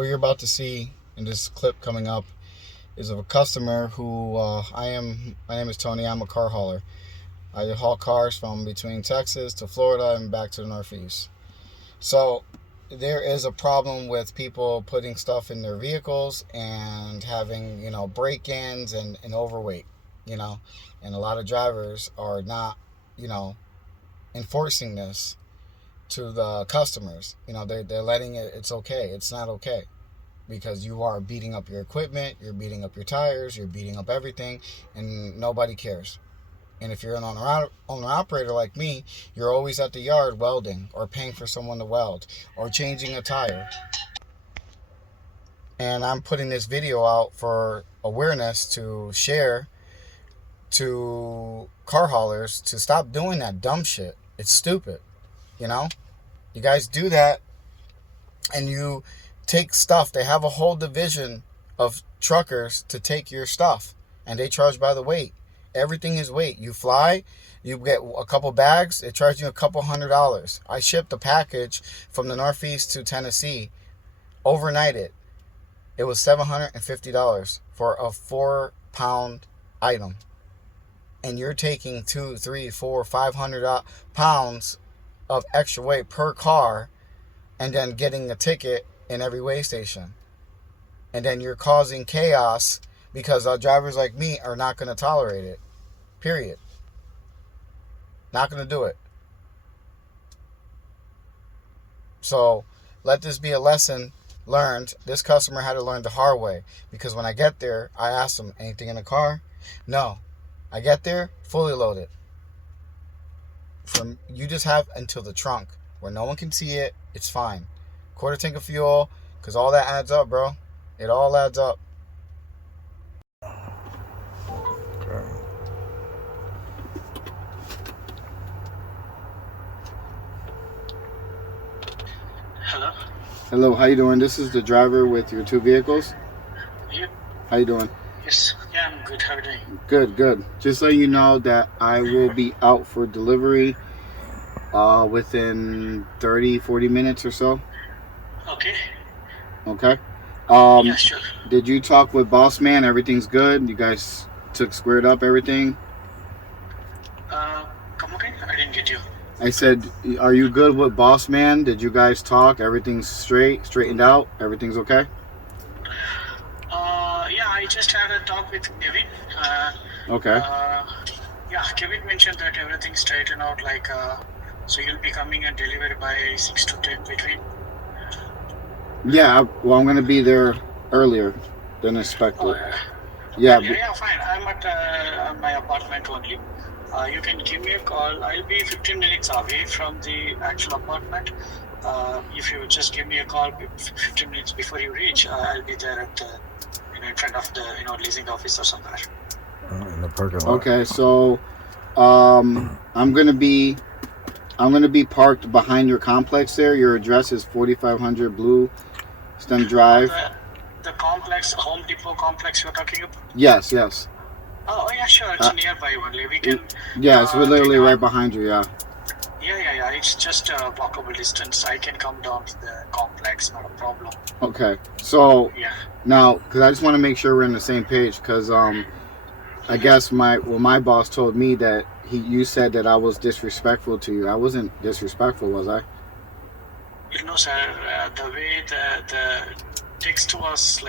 What you're about to see in this clip coming up is of a customer who my name is Tony. I'm a car hauler. I haul cars from between Texas to Florida and back to the Northeast. So there is a problem with people putting stuff in their vehicles and having, break-ins and overweight, and a lot of drivers are not, enforcing this to the customers. They're letting it's okay. It's not okay, because you are beating up your equipment, you're beating up your tires, you're beating up everything, and nobody cares. And if you're an owner-operator like me, you're always at the yard welding or paying for someone to weld or changing a tire. And I'm putting this video out for awareness to share to car haulers to stop doing that dumb shit. It's stupid, You guys do that and you take stuff. They have a whole division of truckers to take your stuff, and they charge by the weight. Everything is weight. You fly, you get a couple bags, they charge you a couple $100. I shipped a package from the Northeast to Tennessee, overnighted. It was $750 for a 4-pound item. And you're taking 2, 3, 4, 500 pounds of extra weight per car, and then getting a ticket in every weigh station. And then you're causing chaos because drivers like me are not going to tolerate it. Period. Not going to do it. So let this be a lesson learned. This customer had to learn the hard way, because when I get there, I ask them, anything in the car? No. I get there, fully loaded. You just have until the trunk where no one can see it. It's fine. Quarter tank of fuel, because all that adds up, bro. It all adds up. Hello. Hello, how you doing? This is the driver with your 2 vehicles. Yeah. How you doing? Yes. Yeah, I'm good. How are you doing? Good. Just letting you know that I will be out for delivery within 30-40 minutes or so. Okay. Okay. Yeah, sure. Did you talk with Boss Man? Everything's good? You guys squared up everything? Come again? I didn't get you. I said, are you good with Boss Man? Did you guys talk? Everything's straightened out? Everything's okay? Yeah, I just had a talk with Kevin. Okay. Yeah, Kevin mentioned that everything's straightened out, so you'll be coming and deliver by 6 to 10 between. Yeah, I'm going to be there earlier than expected. Yeah, fine. I'm at my apartment only. You can give me a call. I'll be 15 minutes away from the actual apartment. If you just give me a call 15 minutes before you reach, I'll be there at in front of the leasing office or somewhere. In the parking lot. Okay, so I'm gonna be parked behind your complex there. Your address is 4500 Blue Stem Drive. The complex, Home Depot complex you're talking about? Yes. Oh yeah, sure. It's nearby only. We can. Yeah, it's literally right behind you. Yeah. Yeah. It's just a walkable distance. I can come down to the complex. Not a problem. Okay. So yeah. Now, because I just want to make sure we're on the same page, because I guess my boss told me that you said that I was disrespectful to you. I wasn't disrespectful, was I? No, sir. The way the text was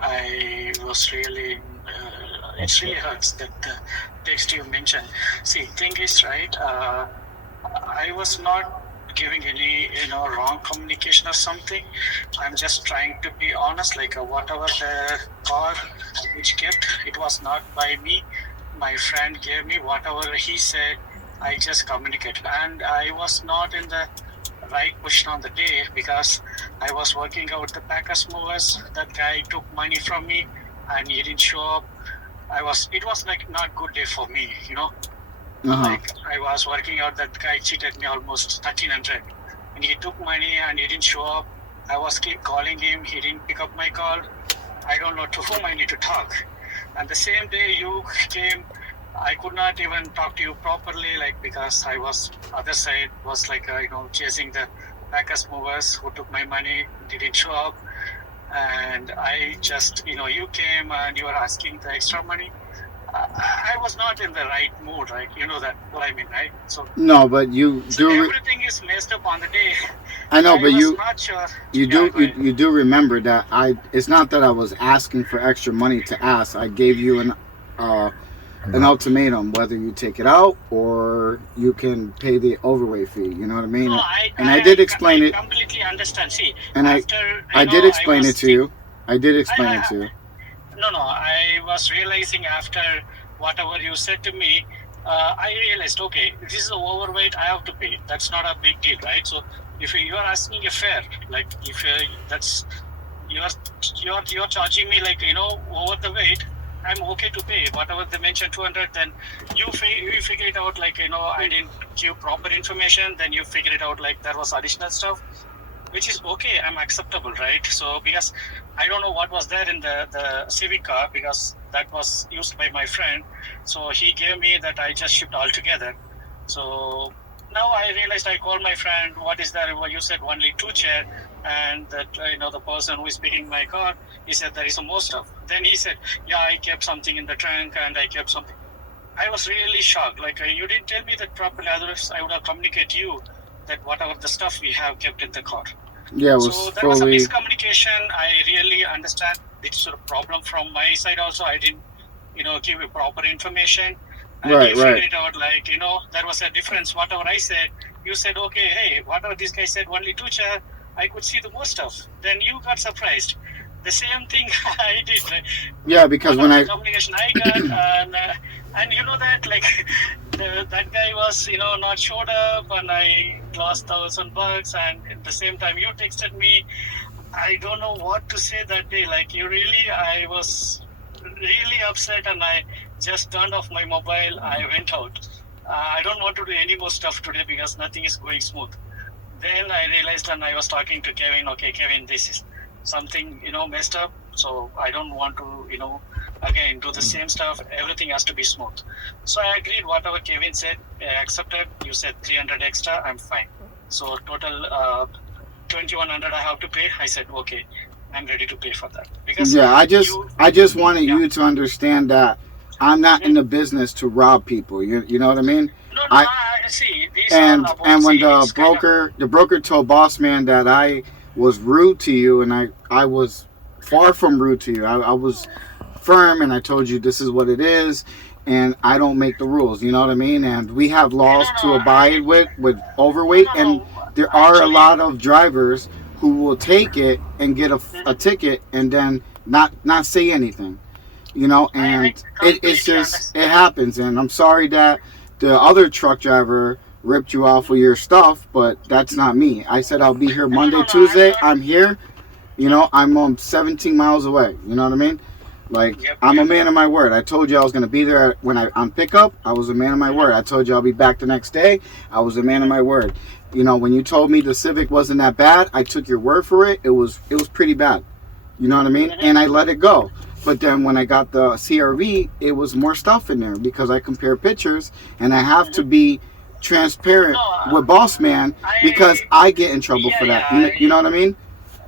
I was really. It really hurts that the text you mentioned. See, thing is, right? I was not giving any wrong communication or something. I'm just trying to be honest. Whatever the car which kept, it was not by me. My friend gave me whatever he said. I just communicated, and I was not in the right position on the day because I was working out the packers movers. That guy took money from me and he didn't show up. It was not good day for me, Uh-huh. I was working out, that guy cheated me almost 1,300 and he took money and he didn't show up. I was keep calling him, he didn't pick up my call. I don't know to whom I need to talk. And the same day you came, I could not even talk to you properly, because I was other side was chasing the packers movers who took my money, didn't show up. And I just, you came and you were asking the extra money. I was not in the right mood, right? You know that, what I mean, right? So No, but you so do. everything is messed up on the day. I know, I but was not sure. you Yeah, do go ahead. you do remember that it's not that I was asking for extra money to ask. I gave you an ultimatum whether you take it out or you can pay the overweight fee. You know what I mean? No, And I did I explain it, completely understand. See, and after, I did I explain it was to you. I did explain it I, to you. no, I was realizing after whatever you said to me, I realized, okay, this is overweight, I have to pay. That's not a big deal, right? So if you are asking a fare, like if that's you're you're charging me like over the weight, I'm okay to pay whatever they mentioned 200. Then you figure it out like I didn't give proper information. Then you figure it out like there was additional stuff, which is okay. I'm acceptable, right? So because I don't know what was there in the Civic car because that was used by my friend. So he gave me that I just shipped all together. So now I realized I called my friend. What is there? Well, you said only 2 chair, and that the person who is picking my car, he said there is more stuff. Then he said, yeah, I kept something in the trunk and I kept something. I was really shocked. Like you didn't tell me that properly. Otherwise, I would have communicated you that whatever the stuff we have kept in the car. Yeah, it was So there was a fully. miscommunication. I really understand it's a problem from my side also. I didn't, give you proper information. And Right, you right. figured it out like, there was a difference. Whatever I said, you said, okay, hey, whatever this guy said, only 2 chair, I could see the more stuff. Then you got surprised. The same thing I did. Right? Yeah, because when Whatever the I communication I got, and you know that like that guy was not showed up, and I lost $1,000. And at the same time, you texted me. I don't know what to say that day. Like I was really upset, and I just turned off my mobile. I went out. I don't want to do any more stuff today because nothing is going smooth. Then I realized, and I was talking to Kevin. Okay, Kevin, this is something messed up. So I don't want to again do the same stuff. Everything has to be smooth. So I agreed. Whatever Kevin said, I accepted. You said 300 extra. I'm fine. So total 2,100 I have to pay. I said okay. I'm ready to pay for that because yeah, I just wanted yeah. you to understand that I'm not in the business to rob people. You know what I mean? No, I I see. These are about and when see. It's kind of the broker told boss man that I was rude to you, and I was far from rude to you. I was firm, and I told you this is what it is, and I don't make the rules. You know what I mean? And we have laws no. to abide with overweight, and No. there are a Actually, lot of drivers who will take it and get a ticket and then not say anything. I And it's completely just it understand. happens, and I'm sorry that the other truck driver ripped you off with your stuff, but that's not me. I said I'll be here Monday, No. I'm Tuesday. not. I'm here. I'm 17 miles away. You know what I mean? Like, Yep. I'm a man of my word. I told you I was gonna be there when I on pickup. I was a man of my word. I told you I'll be back the next day. I was a man of my word. When you told me the Civic wasn't that bad, I took your word for it. It was pretty bad. You know what I mean? And I let it go. But then when I got the CRV, it was more stuff in there because I compare pictures, and I have to be transparent No, with boss man because I I get in trouble for that. You know what I mean?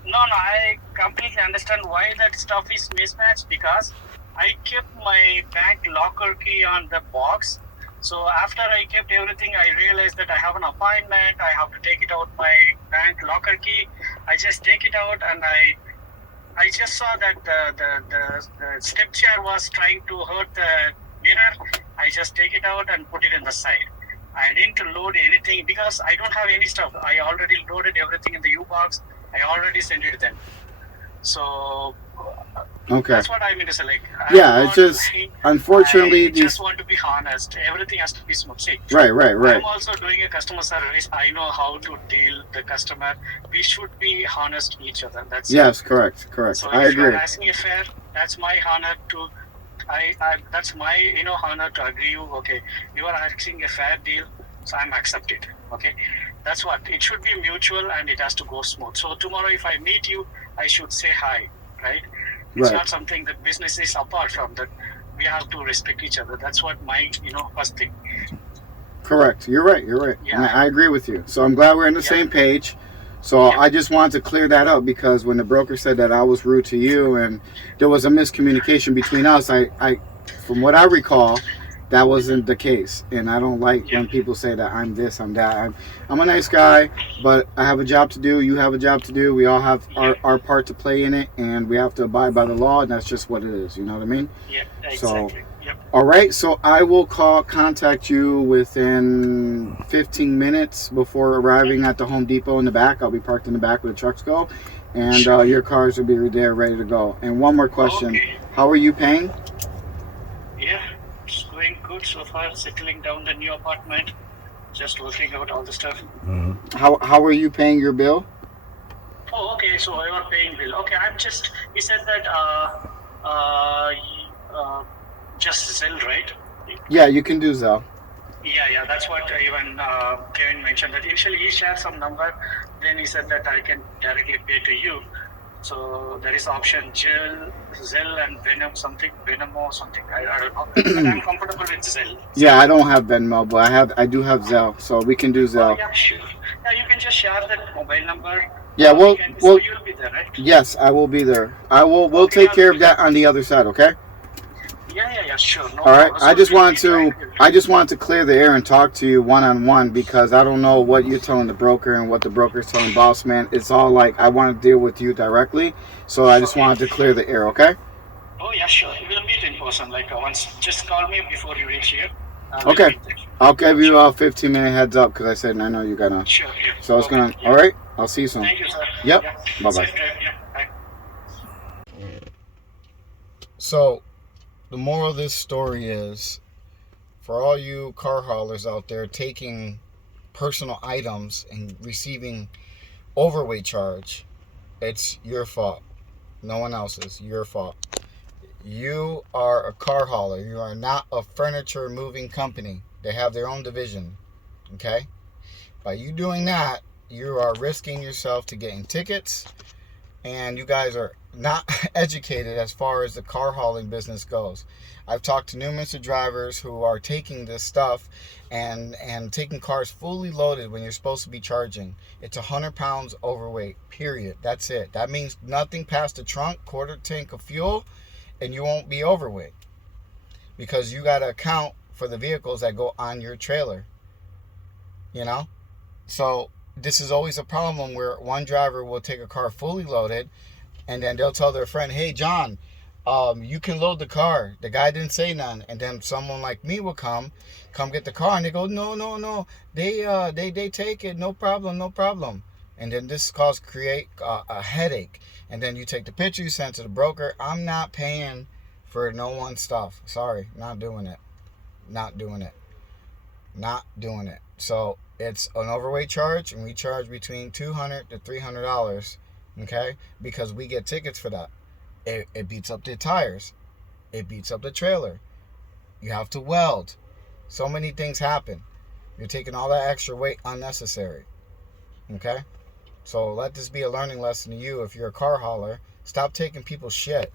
no. I completely understand why that stuff is mismatched because I kept my bank locker key on the box. So after I kept everything, I realized that I have an appointment. I have to take it out my bank locker key. I just take it out, and I just saw that the step chair was trying to hurt the mirror. I just take it out and put it in the side. I didn't load anything because I don't have any stuff. I already loaded everything in the U-box. I already sent it to them. So Okay. that's what I mean to say. Like, Yeah, it's just unfortunately I just want to be honest. Everything has to be smooth. See, Right. I'm also doing a customer service. I know how to deal the customer. We should be honest each other. That's Yes, correct. So I if you are agree. asking a fair, that's my honor to. That's my honor to agree. Okay, you are asking a fair deal, so I'm accepted. Okay, that's what it should be mutual and it has to go smooth. So tomorrow, if I meet you, I should say hi, right? It's not something that business is apart from that. We have to respect each other. That's what my first thing. Correct. You're right. Yeah. And I agree with you. So I'm glad we're on the same page. So I just wanted to clear that up, because when the broker said that I was rude to you and there was a miscommunication between us, I from what I recall, that wasn't the case. And I don't like when people say that I'm this, I'm that. I'm a nice guy, but I have a job to do. You have a job to do. We all have our part to play in it, and we have to abide by the law, and that's just what it is. You know what I mean? Yeah, So, exactly. Yep. all right. So I will contact you within 15 minutes before arriving at the Home Depot in the back. I'll be parked in the back where the trucks go, and your cars will be there ready to go. And one more question: Okay. how are you paying? Yeah, it's going good so far. Settling down the new apartment, just working out all the stuff. How are you paying your bill? Oh, okay. So you are paying bill. Okay, he said that just Zelle, right? Yeah, you can do Zelle. Yeah. That's what even Kevin mentioned. That initially he shared some number, then he said that I can directly pay to you. So there is option Zelle and Venom or something. I don't know, but I'm comfortable with Zelle. Yeah, I don't have Venmo, but I do have Zelle, so we can do Oh Zelle. yeah, sure. Yeah, you can just share that mobile number. Yeah, So you'll be there, right? yes, I will be there. We'll Okay, take care of that on the other side, okay? Yeah, sure. No All right. problem. So I just we'll wanted be to trying clear the air and talk to you one-on-one, because I don't know what you're telling the broker and what the broker's telling boss man. It's all like I want to deal with you directly, so I just wanted to clear the air, okay? Oh yeah, sure. We'll meet in person. Like once, just call me before you reach here. Okay. Meet there. I'll give you a 15-minute heads up, because I said I know you gotta. Sure. Yeah. So it's Okay, gonna. yeah. All right. I'll see you soon. Thank you, sir. Yep. Yeah. Bye-bye. Safe drive. Yeah. Bye. So, the moral of this story is, for all you car haulers out there taking personal items and receiving overweight charge, it's your fault. No one else's. Your fault. You are a car hauler. You are not a furniture moving company. They have their own division. Okay? By you doing that, you are risking yourself to getting tickets, and you guys are not educated as far as the car hauling business goes. I've talked to numerous drivers who are taking this stuff and taking cars fully loaded when you're supposed to be charging. It's 100 pounds overweight, period. That's it. That means nothing past the trunk, quarter tank of fuel, and you won't be overweight, because you got to account for the vehicles that go on your trailer. You know? So this is always a problem where one driver will take a car fully loaded, and then they'll tell their friend, hey, John, you can load the car. The guy didn't say none. And then someone like me will come get the car, and they go, no. They take it. No problem. And then this create a headache. And then you take the picture, you send it to the broker. I'm not paying for no one stuff. Sorry, not doing it. So it's an overweight charge, and we charge between $200 to $300, okay? Because we get tickets for that. It beats up the tires. It beats up the trailer. You have to weld. So many things happen. You're taking all that extra weight unnecessary, okay? So let this be a learning lesson to you. If you're a car hauler, stop taking people's shit.